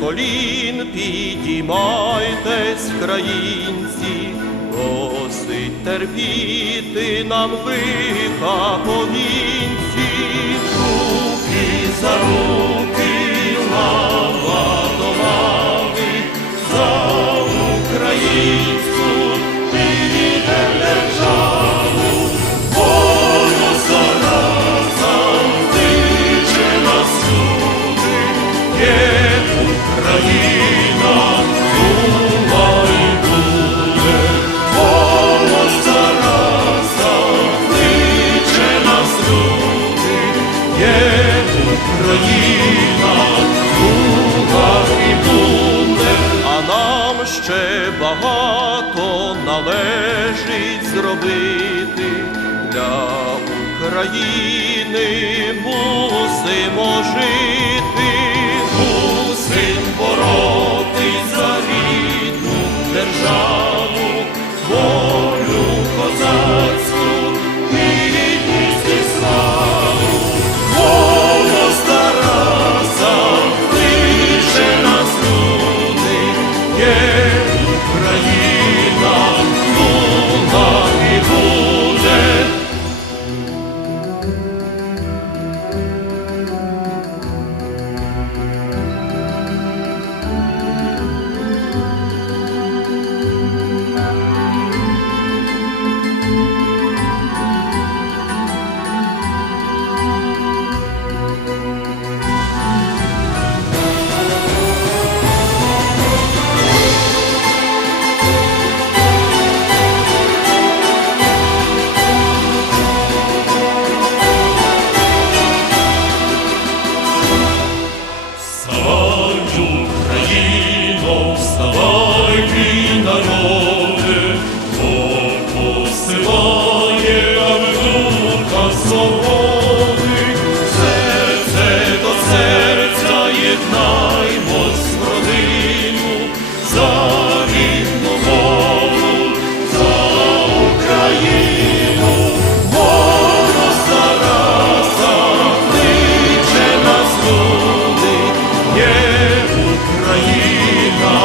Колін, підіймайтесь, країнці, просить терпіти нам виха повінці, руки за руки, ще багато належить зробити. Для України мусимо жити, мусим боротись за рідну державу, волю козацьку, посилає нам духа свободи, серце до серця єднаймось родину, за рідну мову, за Україну, голос Тараса, кличе нас люди, є Україна,